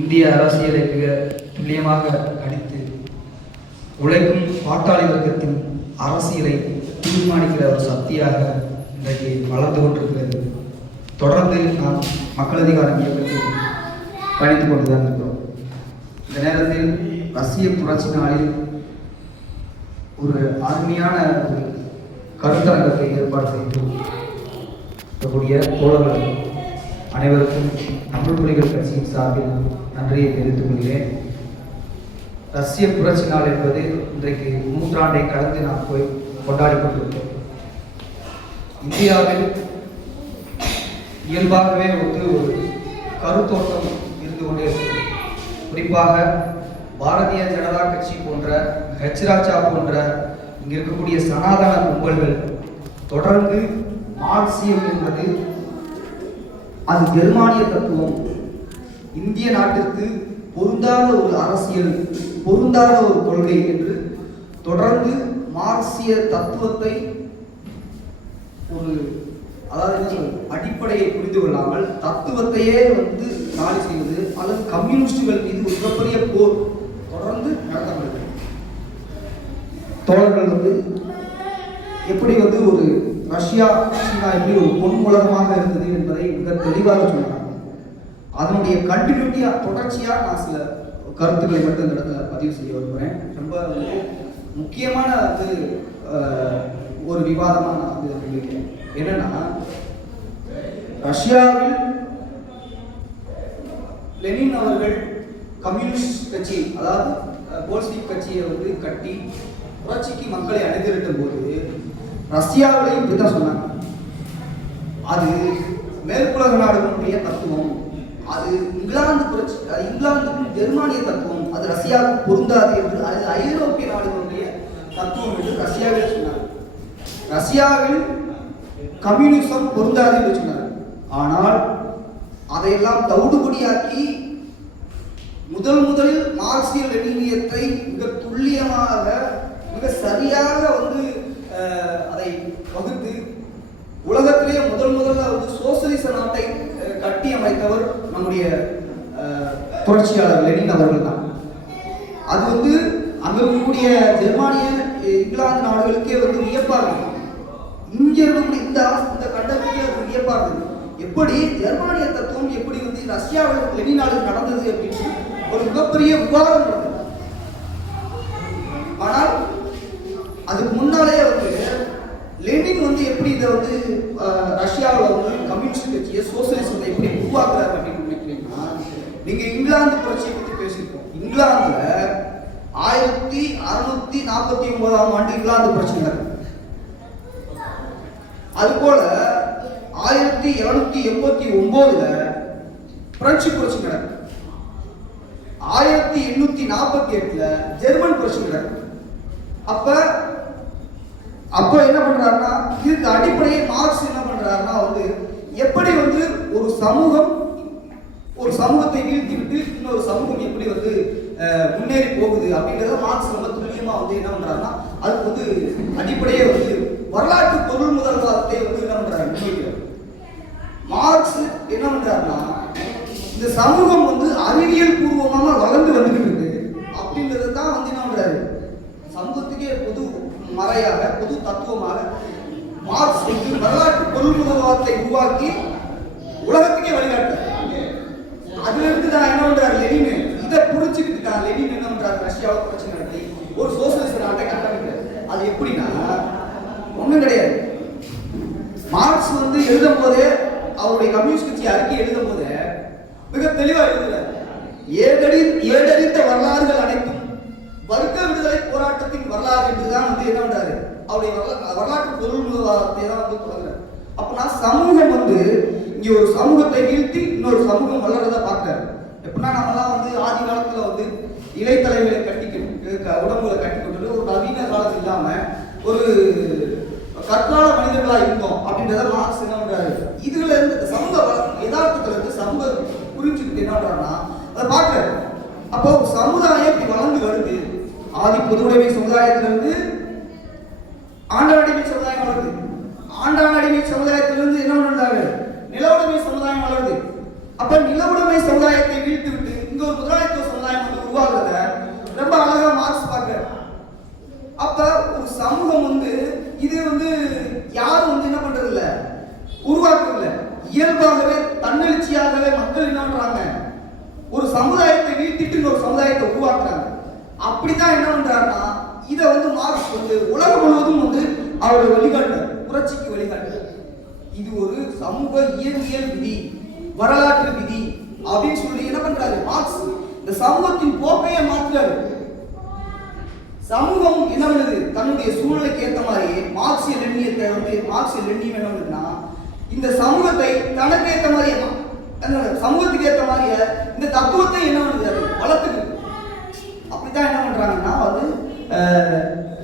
இந்திய அரசியலை மிக துல்லியமாக கணித்து உழைக்கும் பாட்டாளி வர்க்கத்தின் அரசியலை தீர்மானிக்கிற ஒரு சக்தியாக இன்றைக்கு வளர்ந்து கொண்டிருக்கிறது. தொடர்ந்து நாம் மக்கள் அதிகாரம் இயக்கத்தில் பயணித்துக் கொண்டுதான் இருக்கிறோம். இந்த நேரத்தில் ரஷ்ய புரட்சி நாளில் ஒரு அருமையான ஒரு கருத்தரங்கத்தை ஏற்பாடு செய்யக்கூடிய தோழர்கள் அனைவருக்கும் தமிழ் புலிகள் கட்சியின் சார்பில் நன்றியை தெரிவித்துக் கொள்கிறேன். ரஷ்ய புரட்சி நாள் என்பது இன்றைக்கு நூற்றாண்டை கடந்து நாம் போய் கொண்டாடி கொண்டிருக்கிறோம். இந்தியாவில் இயல்பாகவே ஒரு கருத்தோட்டம் இருந்து கொண்டே இருக்கிறது. குறிப்பாக பாரதிய ஜனதா கட்சி போன்ற ஹெச்ராஜா போன்ற இங்கே இருக்கக்கூடிய சனாதன கும்பல்கள் தொடர்ந்து மார்க்சியம் என்பது அது ஜெர்மானிய தத்துவம், இந்திய நாட்டிற்கு பொருந்தாத ஒரு அரசியல், பொருந்தாத ஒரு கொள்கை என்று தொடர்ந்து மார்க்சிய தத்துவத்தை ஒரு அடிப்படையை புரிந்து கொள்ளாமல் தத்துவத்தையே நாடி செய்வது அல்லது கம்யூனிஸ்டுகள் மீது ஒரு மிகப்பெரிய போர் தொடர்ந்து நடத்தப்படுகிறது. தோழர்கள் எப்படி ஒரு ரஷ்யா சீனா எப்படி ஒரு பொன் உலகமாக இருந்தது என்பதை மிக தெளிவாக சொன்னாங்க. அதனுடைய கண்டினியூட்டியா தொடர்ச்சியா நான் சில கருத்துக்களை மட்டும் இந்த இடத்துல பதிவு செய்ய விரும்புகிறேன். ரொம்ப முக்கியமான ஒரு விவாதமாக நான் சொல்லியிருக்கேன். என்னன்னா, ரஷ்யாவில் லெனின் அவர்கள் கம்யூனிஸ்ட் கட்சி, அதாவது போல்ஸ்விக் கட்சியை கட்டி புரட்சிக்கு மக்களை அணிதிரட்டும் போது ரஷ்யாவிலையும் இப்படித்தான் சொன்னாங்க. அது மேற்குலக நாடுகளுடைய தத்துவம், அது இங்கிலாந்து புரட்சி, இங்கிலாந்துக்கும் ஜெர்மானிய தத்துவம், அது ரஷ்யாவுக்கு பொருந்தாது என்று, அது ஐரோப்பிய நாடுகளுடைய தத்துவம் என்று ரஷ்யாவில் சொன்னார். ரஷ்யாவில் கம்யூனிசம் பொருந்தாது என்று சொன்னார். ஆனால் அதையெல்லாம் தவிடுபடியாக்கி முதலில் மார்க்சிய லெனினியத்தை மிக துல்லியமாக மிக சரியாக அதை வகுத்து உலகத்திலேயே முதல்ல சோசியலிச நாட்டை கட்டி அமைத்தவர் நம்முடைய புரட்சியாளர் லெனின் அவர்கள் தான். அது அங்க இருக்கக்கூடிய ஜெர்மானிய இங்கிலாந்து நாடுகளுக்கே வியப்பார்கள். இங்க இருக்கக்கூடிய இந்த கண்டத்துக்கே வியப்பார்கள். எப்படி ஜெர்மானிய தத்துவம் எப்படி ரஷ்யாவில் லெனின் நாடு நடந்தது அப்படின்னு ஒரு மிகப்பெரிய விவாதம் நடந்தது. ஆனால் அதுக்கு முன்னாலே லெனின் எப்படி இதை ரஷ்யாவில் கம்யூனிஸ்ட் கட்சியை சோசியலிசத்தை எப்படி உருவாக்குறாரு அப்படின்னு நினைக்கிறீங்கன்னா, நீங்க இங்கிலாந்து புரட்சியை பற்றி பேசியிருக்கோம். இங்கிலாந்துல 1649 ஆண்டு இங்கிலாந்து புரட்சி நடக்கும். அதுபோல 1789 பிரெஞ்சு புரட்சி நடக்கும். 1848 ஜெர்மன் புரட்சி நடக்கும். அப்ப என்ன பண்றாருன்னா, இதுக்கு அடிப்படையை மார்க்ஸ் என்ன பண்றாருன்னா எப்படி ஒரு சமூகத்தை வீழ்த்தி விட்டு இன்னொரு சமூகம் எப்படி முன்னேறி போகுது அப்படின்றத மார்க்ஸ் ரொம்ப துல்லியமா என்ன பண்றாருன்னா, அதுக்கு அடிப்படையே வரலாற்று பொருள் முதல்வாதத்தை என்ன பண்றாரு முன்வைக்கிறார். மார்க்ஸ் என்ன பண்றாருன்னா, இந்த சமூகம் அறிவியல் பூர்வமாக வளர்ந்து வந்துகிட்டு இருக்கு அப்படின்றது தான் என்ன பண்றாரு, சமூகத்துக்கே பொது மறையாக பொது தத்துவமாக மார்க்ஸ் வரலாற்று பொருள் முதல்வாதத்தை உருவாக்கி உலகத்துக்கே வழிகாட்டுறாரு. அதுல இருந்து தான் என்ன பண்றாரு லெனின், இதை புரிச்சுக்கிட்டு தான் லெனின் என்ன பண்றாரு, ரஷ்யாவில் புரட்சி நடத்தி ஒரு சோசியலிச நாட்டை கட்டமைக்கிறார். அது எப்படின்னா ஒண்ணும் கிடையாது. மார்க்ஸ் எழுதும் போதே அவருடைய கம்யூனிஸ்ட் கட்சி அறிக்கை எழுதும் போதே மிக தெளிவா எழுதுறாரு. ஏடறிந்த வரலாறுகள் அனைத்தும் வர்க்க விடுதலை போராட்டத்தின் வரலாறு என்றுதான் என்ன பண்றாரு, அவருடைய வரலாற்று பொருள் முதல்வாதத்தை தான் தொடங்குறாரு. அப்படின்னா சமூகம் இங்க ஒரு சமூகத்தை வீழ்த்தி இன்னொரு சமூகம் வளர்றத பார்க்கிறாரு. எப்படின்னா நம்மலாம் ஆதி காலத்துல இலைத்தலைகளை கட்டிக்கணும், உடம்புகளை கட்டிக்கொண்டு ஒரு நவீன காலம் இல்லாம ஒரு கற்கால மனிதர்களா இருந்தோம் அப்படின்றத மார்க்ஸ் என்ன பண்றாரு, இதுல இருந்து சமூக யதார்த்தத்துல இருந்து சமூக புரிஞ்சுக்கிட்டு என்ன பண்றாருன்னா அதை பார்க்கிறாரு. அப்போ சமுதாயம் இப்படி வளர்ந்து வருது. ஆதி பொதுவுடைமை சமுதாயத்திலிருந்து ஆண்டான் அடிமை சமுதாயம் வளருது. ஆண்டான் அடிமை சமுதாயத்திலிருந்து என்ன பண்றாங்க, நிலவுடைமை சமுதாயம் வளருது. அப்ப நிலவுடைமை சமுதாயத்தை வீழ்த்து விட்டு இங்க சமுதாயத்தை வீழ்த்திட்டு இன்னொரு சமுதாயத்தை உருவாக்குறாங்க. அப்படித்தான் என்ன பண்றாருன்னா, இதை வந்து மார்க்ஸ் வந்து உலகம் முழுவதும் வந்து அவருடைய வழிகாட்டுறார், புரட்சிக்கு வழிகாட்டுறார். இது ஒரு சமூக இயற்பியல் விதி, வரலாற்று விதி அப்படின்னு சொல்லி என்ன பண்றாரு மார்க்ஸ், இந்த சமூகத்தின் போக்கையை மாற்றுறாரு. சமூகம் என்ன பண்ணுது, தன்னுடைய சூழ்நிலைக்கு ஏற்ற மாதிரி மார்க்சிய லெனினியத்தை வந்து மார்க்சிய லெனினியம் என்ன பண்ணுதுன்னா, இந்த சமூகத்தை தனக்கு ஏற்ற மாதிரி சமூகத்துக்கு ஏற்ற மாதிரி இந்த தத்துவத்தை என்ன பண்ணுது வளர்த்துக்கு. அப்படித்தான் என்ன பண்றாங்கன்னா வந்து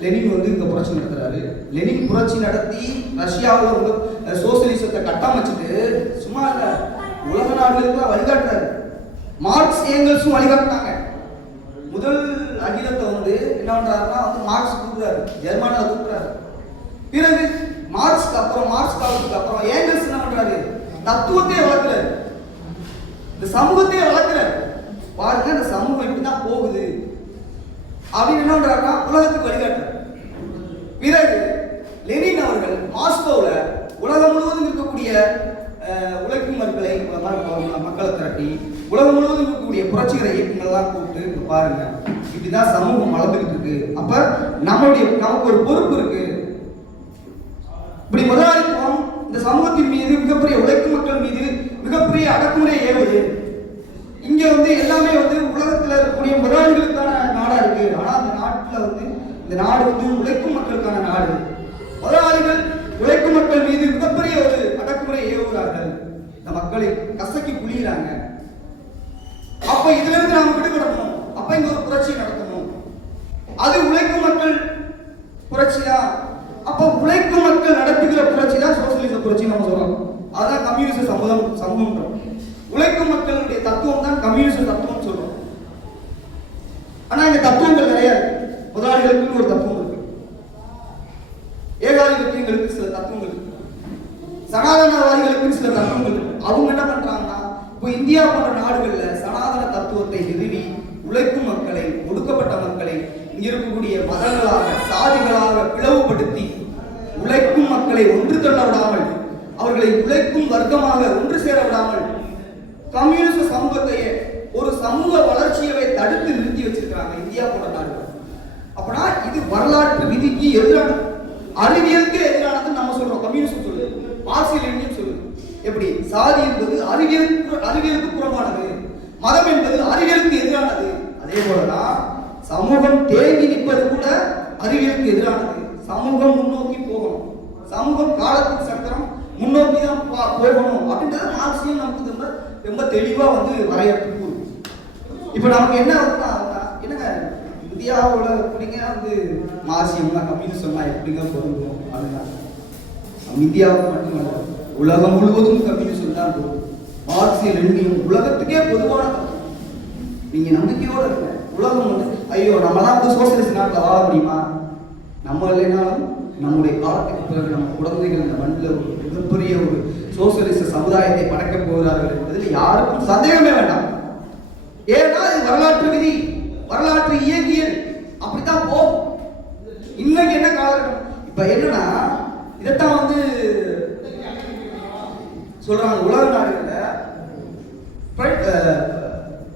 லெனின் வந்து இந்த புரட்சி நடத்துறாரு. லெனின் புரட்சி நடத்தி ரஷ்யாவில் சோசியலிசத்தை கட்டமைச்சிட்டு சும்மா இல்ல, உலக நாடுகளுக்கு வழிகாட்டுறாரு. மார்க்ஸ் ஏங்கல்ஸும் வழிகாட்டினாங்க. முதல் அகிலத்தை வந்து என்ன பண்றாருன்னா வந்து மார்க்ஸ் கூப்பிடுறாரு, ஜெர்மனில கூப்பிடுறாரு. பிறகு மார்க்ஸ்க்கு அப்புறம் மார்க்ஸ் காலத்துக்கு அப்புறம் ஏங்கல்ஸ் என்ன பண்றாரு, தத்துவத்தை வளர்க்கிறாரு, இந்த சமூகத்தையே வளர்க்கிறாரு. பாருங்க இந்த சமூகம் இப்படிதான் போகுது அப்படின்னு என்ன பண்றாருன்னா உலகத்துக்கு வழிகாட்டுறாரு. பிறகு லெனின் அவர்கள் மாஸ்கோவில் உலகம் முழுவதும் இருக்கக்கூடிய உழைக்கும் மக்களை திரட்டி உலகம் முழுவதும் இருக்கக்கூடிய புரட்சிகர இயக்கங்கள்லாம் கூப்பிட்டு பாருங்க இப்படிதான் சமூகம் வளர்ந்துகிட்டு இருக்கு. அப்ப நமக்கு ஒரு பொறுப்பு இருக்கு. இப்படி முதலாளித்துவம் இந்த சமூகத்தின் மீது மிகப்பெரிய உழைக்கும் மக்கள் மீது மிகப்பெரிய அடக்குமுறை ஏவுது. இங்க வந்து எல்லாமே வந்து உலகத்துல இருக்கக்கூடிய முதலாளிகளுக்கான நாடா இருக்கு. ஆனா அந்த நாட்டுல வந்து இந்த நாடு வந்து உழைக்கும் மக்களுக்கான நாடு. முதலாளிகள் உழைக்கும் மக்கள் மீது மிகப்பெரிய ஒரு அடக்குமுறை ஏவுகிறார்கள். இந்த மக்களை கசக்கி புளியிறாங்க. அப்ப இதுல இருந்து நாம விடுபடணும். அப்ப இங்க ஒரு புரட்சி நடத்தணும். அது உழைக்கும் மக்கள் புரட்சி தான். அப்ப உழைக்கும் மக்கள் நடத்துகிற புரட்சி தான் சோசியலிச புரட்சி நம்ம சொல்றோம். அதான் கம்யூனிச சமூகம். உழைக்கும் மக்களுடைய தத்துவம் தான் கம்யூனிச தத்துவம் சொல்றோம். ஆனா இங்க தத்துவங்கள் நிறைய இருக்கு. முதலாளிகளுக்கு ஒரு தத்துவம் இருக்கு, ஏகாதிபத்தியங்களுக்கு சில தத்துவங்கள் இருக்கு, சனாதனவாதிகளுக்கு சில தத்துவங்கள் இருக்கு. அவங்க என்ன பண்றாங்கன்னா இப்போ இந்தியா போன்ற நாடுகள்ல சனாதன தத்துவத்தை நிறுவி உழைக்கும் மக்களை, ஒடுக்கப்பட்ட மக்களை இங்க இருக்கக்கூடிய மதங்களாக சாதிகளாக பிளவுபடுத்தி உழைக்கும் மக்களை ஒன்று தள்ள விடாமல், அவர்களை உழைக்கும் வர்க்கமாக ஒன்று சேர விடாமல் கம்யூனிஸ்ட் சமூகத்தையே ஒரு சமூக வளர்ச்சியவை தடுத்து நிறுத்தி வச்சிருக்காங்க இந்தியா போன்ற நாடுகள். அப்படின்னா இது வரலாற்று விதிக்கு எதிரான, அறிவியலுக்கு எதிரானது நம்ம சொல்றோம். கம்யூனிஸ்ட் சொல்லுது, மார்க்சிய லெனின் சொல்லுது. எப்படி சாதி என்பது அறிவியலுக்கு புறமானது, மதம் என்பது அறிவியலுக்கு எதிரானது. அதே போலதான் சமூகம் தேங்கி நிற்பது கூட அறிவியலுக்கு எதிரானது. சமூகம் முன்னோக்கி போகணும், சமூகம் காலத்தின் சக்கரம் முன்னோக்கி தான் போகணும் அப்படின்றத மார்க்சியம் நமக்கு ரொம்ப தெளிவா வந்து வரையறுத்து. இப்ப நமக்கு என்ன என்னங்க இந்தியாவோட எப்படிங்க வந்து மார்க்சியம்னா கம்யூனிசம்னா எப்படிங்க பொருந்தும்? அதுதான் இந்தியாவுக்கு மட்டுமல்ல உலகம் முழுவதும் கம்யூனிசம் தான் பொருந்தும். மார்க்சிய லெனின் உலகத்துக்கே பொதுவான தத்துவம். நீங்க நம்பிக்கையோட இருக்க. உலகம் வந்து ஐயோ நம்மளாம் வந்து சோசியலிஸ்ட் நாட்டில் வாழ முடியுமா? நம்ம இல்லைனாலும் நம்முடைய காலத்துக்கு பிறகு நம்ம குழந்தைகள் இந்த மண்ணில் ஒரு மிகப்பெரிய ஒரு சோசியலிச சமுதாயத்தை படைக்க போகிறார்கள் என்பதில் யாருக்கும் சந்தேகமே வேண்டாம். ஏன்னா இது வரலாற்று விதி, வரலாற்று இயங்கியல் அப்படித்தான் போகும். இன்னைக்கு என்ன காலகட்டம்? இப்ப என்னன்னா இதைத்தான் வந்து சொல்றாங்க உலக நாடுகள்ல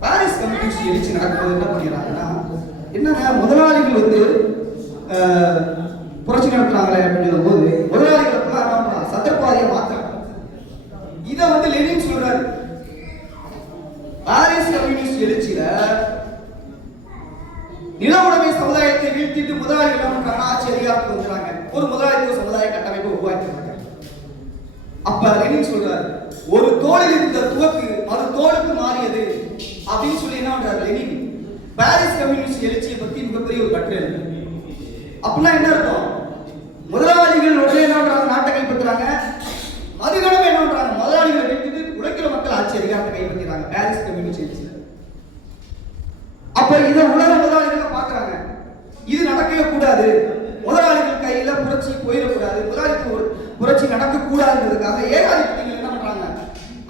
பாரிஸ் கம்யூனிஸ்ட் எழுச்சி நடக்கும்போது என்ன பண்ணிடுறாங்கன்னா, என்னங்க முதலாளிகள் வந்து புரட்சி நடத்துறாங்களே அப்படிங்கிற போது முதலாளிகள் சந்தர்ப்பாதியை மாத்துறாங்க. இதை வந்து லெனின் சொல்றாரு. பாரிஸ் கம்யூனிஸ்ட் எழுச்சியில நில உடைமை சமுதாயத்தை வீழ்த்திட்டு முதலாளிகள் என்ன பண்றாங்க, ஆட்சி அதிகாரத்துக்கு வந்துறாங்க, ஒரு முதலாளித்துவ சமுதாய கட்டமைப்பை உருவாக்கிறாங்க. அப்ப லெனின் சொல்றாரு, ஒரு தோளில் இருந்த துவக்கு அது தோளுக்கு மாறியது அப்படின்னு சொல்லி என்ன பண்றாரு லெனின் பாரிஸ் கம்யூனிஸ்ட் எழுச்சியை பத்தி மிகப்பெரிய ஒரு கட்டுரை எழுது. அப்படின்னா என்ன அர்த்தம்? முதலாளிகள் உடனே என்ன பண்றாங்க, நாட்டை கைப்பற்றுறாங்க. மறுகணமே என்ன பண்றாங்க, முதலாளிகளை வீழ்த்திட்டு உழைக்கிற மக்கள் ஆட்சி அதிகாரத்தை கைப்பற்றுறாங்க பாரிஸ் கம்யூனிஸ்ட் எழுச்சி. அப்ப இதை உலக முதலாளிகள் பாக்குறாங்க, இது நடக்கவே கூடாது, முதலாளிகள் கையில புரட்சி போயிடக்கூடாது, முதலாளித்துவ புரட்சி நடக்க கூடாதுன்றதுக்காக ஏகாதிபத்தியங்கள் என்ன பண்றாங்க,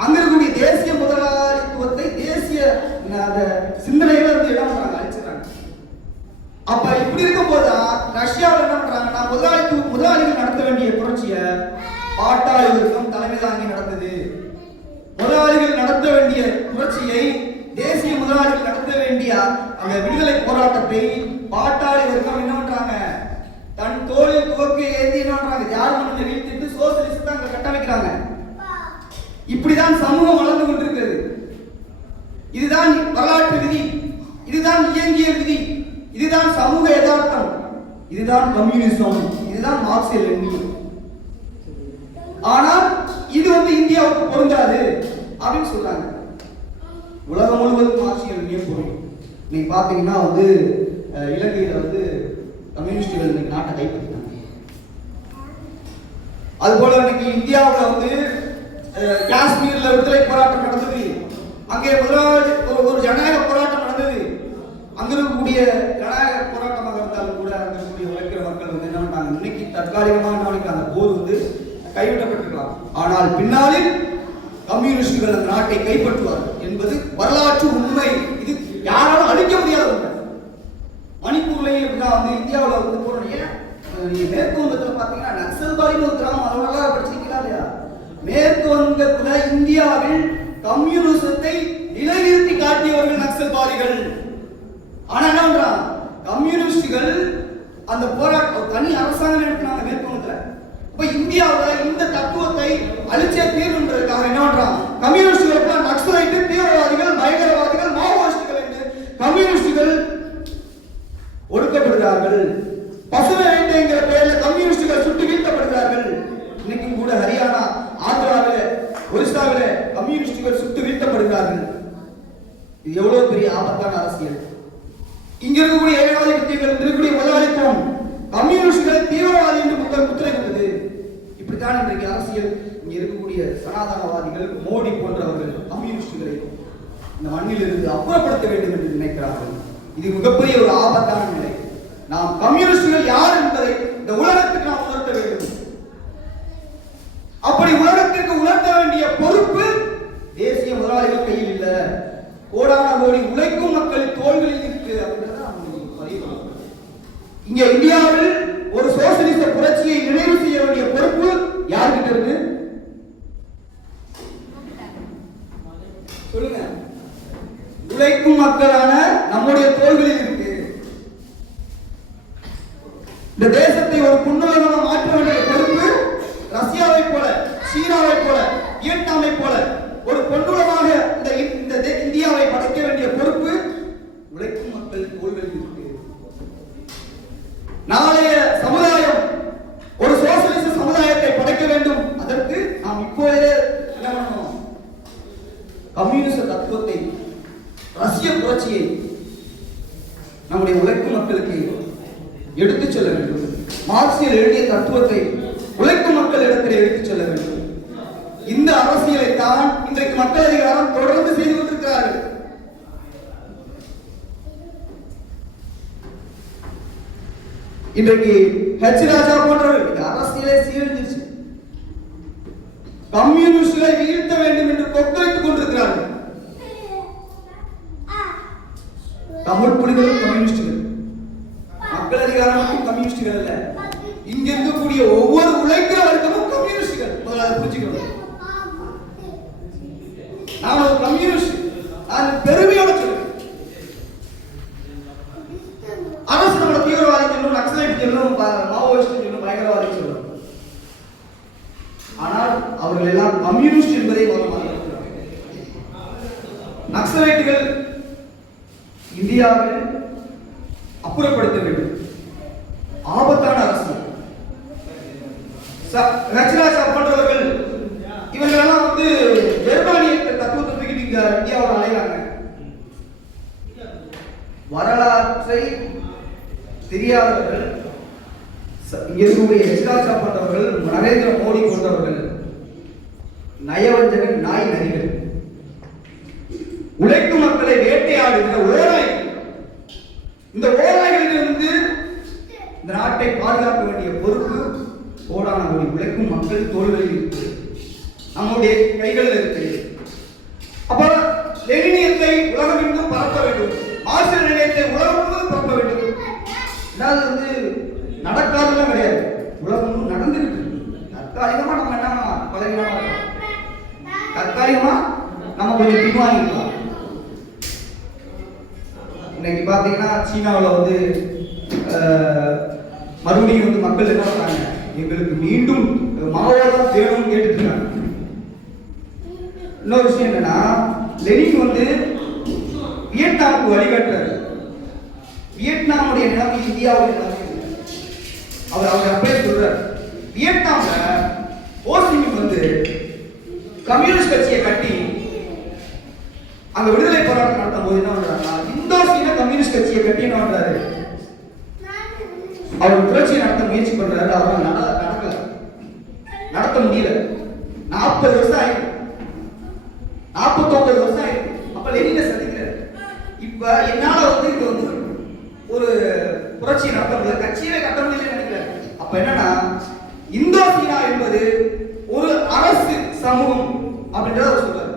அங்க இருக்கக்கூடிய தேசிய முதலாளித்துவத்தை தேசிய சிந்தனையில இருந்து என்ன பண்றாங்க, அழிச்சிடறாங்க. அப்ப இப்படி இருக்கும் போதுதான் ரஷ்யாவில் என்ன பண்றாங்கன்னா, முதலாளிகள் நடத்த வேண்டிய புரட்சிய பாட்டாளி வர்க்கம் தலைமை தாங்கி நடந்தது. முதலாளிகள் நடத்த வேண்டிய புரட்சியை தேசிய முதலாளி இந்தியா அந்த விடுதலை போராட்டத்தை பாட்டாளி வர்க்கம் என்ன பண்றாங்க, தன் தோளில் துவக்கி ஏந்தி என்ன பண்றாங்க, யார் மன்னனை வீழ்த்திட்டு சோசியலிஸ்ட் அங்க கட்டமைக்கிறாங்க. இப்படிதான் சமூகம் வளர்ந்து கொண்டிருக்கிறது. இதுதான் வரலாற்று விதி, இதுதான் இயங்கியல் விதி, இதுதான் சமூக யதார்த்தம், இதுதான் கம்யூனிசம், இதுதான் மார்க்சிய லெனின். ஆனால் இது இந்தியாவுக்கு பொருந்தாது அப்படின்னு சொல்றாங்க. உலகம் முழுவதும் மார்க்சிய லெனின் பொருள். நீங்க பாத்தீங்கன்னா இலங்கையில கம்யூனிஸ்டுகள் இன்னைக்கு நாட்டை கைப்பற்றினாங்க. அதுபோல இன்னைக்கு இந்தியாவில் காஷ்மீர்ல விடுதலை போராட்டம் நடந்தது. அங்கே முதலாவது ஒரு ஜனநாயக போராட்டம் நடந்தது. அங்க இருக்கக்கூடிய ஜனநாயக போராட்டமாக இருந்தாலும் கூட அங்க இருக்கக்கூடிய உழைக்கிற மக்கள் என்ன பண்ணாங்க, இன்னைக்கு தற்காலிகமாக அந்த போர் கைவிடப்பட்டிருக்கலாம். ஆனால் பின்னாளில் கம்யூனிஸ்டுகள் அந்த நாட்டை கைப்பற்றுவார்கள் என்பது வரலாற்று உண்மை. இது யாராலும் அழிக்க முடியாத உண்மை. மணிப்பூர்லயும் இப்படிதான் இந்தியாவில் போறோம். நீங்க மேற்கு வங்கத்தில் பாத்தீங்கன்னா நக்சல்பாரின்னு ஒரு கிராமம், அதெல்லாம் படிச்சிருக்கீங்களா இல்லையா? மேற்கு வங்கத்துல இந்தியாவில் கம்யூனிசத்தை நிலைநிறுத்தி காட்டியவர்கள் நக்சல்பாரிகள். ஆனா என்ன பண்றாங்க, கம்யூனிஸ்டுகள் அந்த போராட்டம் தனி அரசாங்கம் எடுக்கிறாங்க மேற்கு வங்கத்துல. இப்ப இந்தியாவில் இந்த தத்துவத்தை அழிச்சே தீர்வுன்றதுக்காக என்ன பண்றாங்க, கம்யூனிஸ்டுகள் நக்சலைட்டு, தீவிரவாதிகள், பயங்கரவாதிகள், மாவோயிஸ்டுகள் என்று கம்யூனிஸ்டுகள் ஒடுக்கப்படுகிறார்கள். பசுமை வேட்டைங்கிற பெயரில் கம்யூனிஸ்டுகள் சுட்டு வீழ்த்தப்படுகிறார்கள். இன்னைக்கும் கூட ஹரியானா, ஆந்திராவில், ஒரிசாவில் கம்யூனிஸ்டுகள் சுட்டு வீழ்த்தப்படுகிறார்கள். இது எவ்வளவு பெரிய ஆபத்தான அரசியல். இங்க இருக்கக்கூடிய ஏகாதிபத்தியங்கள், இருக்கக்கூடிய முதலாளித்துவம் கம்யூனிஸ்டுகள் தீவிரவாதி என்று முத்திரையிட்டது. இப்படித்தான் இன்றைக்கு அரசியல். இங்க இருக்கக்கூடிய சனாதனவாதிகள், மோடி போன்றவர்கள் கம்யூனிஸ்டுகளை இந்த மண்ணில் இருந்து அப்புறப்படுத்த வேண்டும் என்று நினைக்கிறார்கள். இது மிகப்பெரிய ஒரு ஆபத்தான நிலை. நாம் கம்யூனிஸ்டுகள் யார் என்பதை இந்த உலகத்துக்கு நாம் உணர்த்த வேண்டும். அப்படி உலகத்திற்கு உணர்த்த வேண்டிய பொறுப்பு தேசிய முதலாளிகள் கையில் இல்ல, கோடான கோடி உழைக்கும் மக்களின் தோள்களில் இருக்கு அப்படின்றத இங்க இந்தியாவில் ஒரு சோசியலிச புரட்சியை நிறைவு செய்ய வேண்டிய பொறுப்பு யார்கிட்ட இருக்கு சொல்லுங்க? உழைக்கும் மக்களான நம்முடைய தோள்களில் இருக்கு. இந்த தேசத்தை ஒரு புன்னுலகமாக மாற்ற வேண்டிய பொறுப்பு ரஷ்யாவை போல, சீனாவை போல, வியட்நாமை போல ஒரு பொன்னுலகமாக இந்த இந்தியாவை படைக்க வேண்டிய பொறுப்பு உழைக்கும் மக்கள் தோள்களில் இருக்கு. நாளைய சமுதாயம் ஒரு சோசியலிச சமுதாயத்தை படைக்க வேண்டும். அதற்கு நாம் இப்போதே என்ன பண்ணணும், கம்யூனிச தத்துவத்தை, ரஷ்ய புரட்சியை நம்முடைய உழைக்கும் மக்களுக்கு எடுத்துச் செல்ல வேண்டும். மார்க்சியர் எழுதிய தத்துவத்தை உழைக்கும் மக்கள் இடத்தில் எடுத்துச் செல்ல வேண்டும். இந்த அரசியலை தான் இன்றைக்கு மக்கள் அதிகாரம் தொடர்ந்து செய்து கொண்டிருக்கிறார்கள். இன்றைக்கு ஹெச் ராஜா போன்றவர்கள் அரசியலை சீரழிஞ்சிருச்சு. கம்யூனிஸ்டுகளை வீழ்த்த வேண்டும் என்று கொக்கரித்துக் கொண்டிருக்கிறார்கள். தமிழ் புலிகளும் கம்யூனிஸ்டுகள், மக்கள் அதிகாரம் மட்டும் கம்யூனிஸ்டுகள் அல்ல, இங்க இருக்கக்கூடிய ஒவ்வொரு உழைக்கிற வர்க்கமும் கம்யூனிஸ்டுகள். முதல்ல புரிஞ்சுக்கணும். நான் ஒரு கம்யூனிஸ்ட், நான் பெருமையோட சொல்றேன். அரசு நம்மள தீவிரவாதி சொல்லும், நக்சலைட் சொல்லும், மாவோயிஸ்ட் சொல்லும், பயங்கரவாதி சொல்லும். ஆனால் அவர்கள் எல்லாம் கம்யூனிஸ்ட் என்பதை நக்சலைட்டுகள் இந்தியாவில் அப்புறப்படுத்த வேண்டும். ஆபத்தான அரசியல். ரச்சராஜா போன்றவர்கள் இவங்களெல்லாம் ஜெர்மானிய தத்துவத்தை தூக்கிட்டு இங்க இந்தியாவில் அலைகிறாங்க. வரலாற்றை தெரியாதவர்கள், இருக்கக்கூடிய எச்ராஜா போன்றவர்கள், நரேந்திர மோடி போன்றவர்கள் நயவஞ்சகன், நாய் நரிகள், உழைக்கும் மக்களை வேட்டையாடுகிற ஓநாய். இந்த ஓநாய்களிலிருந்து இந்த நாட்டை பாதுகாக்க வேண்டிய பொறுப்பு கோடான கோடி உழைக்கும் மக்கள் தோள்களில் இருக்கு, நம்முடைய கைகளில் இருக்கு. அப்ப லெனினியத்தை உலகம் எங்கும் பரப்ப வேண்டும், மார்க்சிய லெனினியத்தை உலகம் முழுவதும் பரப்ப வேண்டும். இதாவது நடக்காதெல்லாம் கிடையாது, உலகம் நடந்துகிட்டு இருக்கு. தற்காலிகமா நம்ம என்ன பதவியாக தற்காலிகமா நம்ம கொஞ்சம் பின்வாங்கிக்கலாம். இன்னைக்கு பார்த்தீங்கன்னா சீனாவில் வந்து மறுபடியும் வந்து மக்கள் என்ன பண்ணாங்க, எங்களுக்கு மீண்டும் மாவோதான் வேணும்னு கேட்டுட்டு இருக்காங்க. இன்னொரு விஷயம் என்னன்னா, லெனின் வந்து வியட்நாமுக்கு வழிகாட்டுறாரு. வியட்நாமுடைய நிலைமை இந்தியாவுடைய நிலைமை அவர் அப்படியே சொல்றாரு. வியட்நாம்ல ஓசிமின் வந்து கம்யூனிஸ்ட் கட்சியை கட்டி அங்க விடுதலை போராட்டம் நடத்தும் போது என்ன பண்றாருன்னா, இந்தோ சீன கம்யூனிஸ்ட் கட்சியை கட்டி என்ன பண்றாரு, அவர் புரட்சியை நடத்த முயற்சி பண்றாரு. அவரால் நடக்கல, நடத்த முடியல. 40 வருஷம் ஆயிருக்கு, 49 வருஷம் ஆயிருக்கு. அப்ப லெனினை சந்திக்கிறார். இப்ப என்னால வந்து இது வந்து ஒரு புரட்சியை நடத்த முடியல, கட்சியவே கட்ட முடியலன்னு நினைக்கிறார். அப்ப என்னன்னா, இந்தோ சீனா என்பது ஒரு அரசு சமூகம் அப்படின்றத அவர் சொல்றாரு.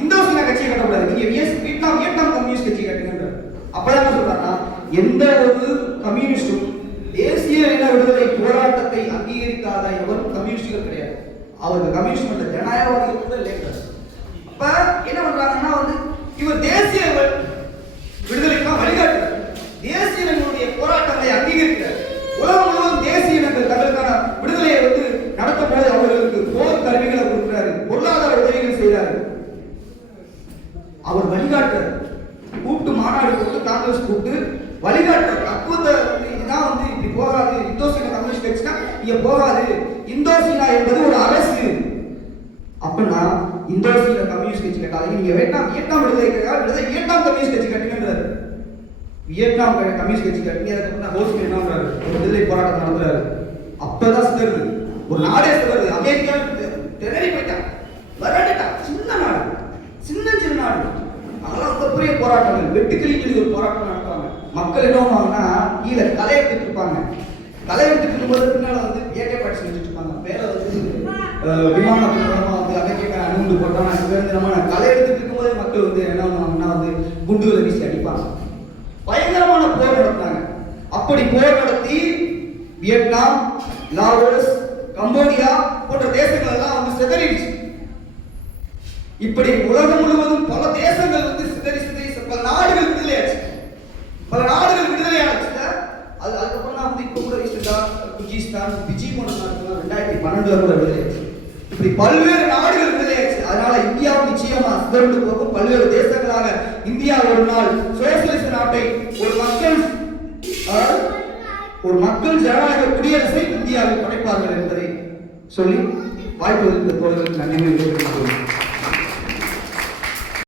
இந்தோ சீனா கட்சியை கட்டக்கூடாது, நீங்க வியட்நாம் கம்யூனிஸ்ட் கட்சி கட்டுங்க. அப்பதான் என்ன சொல்றாருன்னா, எந்த ஒரு கம்யூனிஸ்டும் தேசிய இன விடுதலை போராட்டத்தை அங்கீகரிக்காத எவரும் கம்யூனிஸ்டுகள் கிடையாது. அவருக்கு கம்யூனிஸ்ட் பண்ற ஜனநாயகவாதிகள் கூட இல்லை. அப்ப என்ன பண்றாங்கன்னா வந்து இவர் தேசிய விடுதலைக்கு வழிகாட்டுறார், தேசிய இனங்களுடைய போராட்டங்களை அங்கீகரிக்கிறார். உலகம் முழுவதும் தேசிய இனங்கள் தங்களுக்கான விடுதலையை வந்து நடத்தும் போது அவர்களுக்கு போர் கருவிகளை கொடுக்கிறாரு, பொருளாதார உதவிகள் செய்யறாரு. அவர் வழிகாட்டுறார். கூப்பிட்டு மாநாடு கூப்பிட்டு காங்கிரஸ் கூப்பிட்டு வழிகாட்டுறார். அற்புத இதுதான் வந்து இப்படி போகாது, இந்தோ சீனா கம்யூனிஸ்ட் கட்சினா இங்க போகாது, இந்தோ சீனா என்பது ஒரு அரசு. அப்படின்னா இந்தோ சீனா கம்யூனிஸ்ட் கட்சி கட்டாதீங்க, நீங்க வியட்நாம் வியட்நாம் கம்யூனிஸ்ட் கட்சி கட்டுங்கன்றாரு. வியட்நாம் கம்யூனிஸ்ட் கட்சி கட்டி அதுக்கப்புறம் ஹோஸ்ட் என்ன பண்றாரு, ஒரு விடுதலை போராட்டம் நடத்துறாரு. அப்பதான் சிதறுது, ஒரு நாடே சிதறுது. அமெரிக்கா திணறி போயிட்டான், வரட்டான். சின்ன நாடு, சின்ன நாடு, அதெல்லாம் வந்து பெரிய போராட்டங்கள், வெட்டுக்கிளி சொல்லி ஒரு போராட்டம் நடத்துவாங்க. மக்கள் என்ன பண்ணுவாங்கன்னா, கீழே களை எடுத்துட்டு இருப்பாங்க. களை எடுத்துட்டு இருக்கும்போது பின்னால வந்து ஏகே பாட்டு செஞ்சுட்டு இருப்பாங்க. மேல வந்து விமானத்தின் மூலமா வந்து அமெரிக்கா அணுகுண்டு போட்டாங்க. சுதந்திரமான களை எடுத்துட்டு இருக்கும்போது மக்கள் வந்து என்ன பண்ணுவாங்கன்னா வந்து குண்டுகளை வீசி அடிப்பாங்க. பயங்கரமான போர் நடத்தினாங்க. அப்படி போர் நடத்தி வியட்நாம், லாவோஸ், கம்போடியா போன்ற தேசங்கள் எல்லாம் வந்து சிதறிடுச்சு. இப்படி உலகம் முழுவதும் பல தேசங்கள் வந்து சிதறி பல நாடுகள் விடுதலையாச்சு, பல நாடுகள் விடுதலையாச்சு. அதுக்கப்புறம் தான் வந்து இப்போ கூட ரீசெண்டா குர்ஜிஸ்தான், பிஜி போன்ற நாடுகள் 2012 கூட விடுதலையாச்சு. இப்படி பல்வேறு நாடுகள் விடுதலையாச்சு. அதனால இந்தியாவும் நிச்சயமா சிதறண்டு போகும். பல்வேறு தேசங்களாக இந்தியா ஒரு நாள் சோசியலிச நாட்டை ஒரு மக்கள் ஜனநாயக குடியரசை இந்தியாவில் படைப்பார்கள் என்பதை சொல்லி வாய்ப்பு தோழர்களுக்கு நன்றி.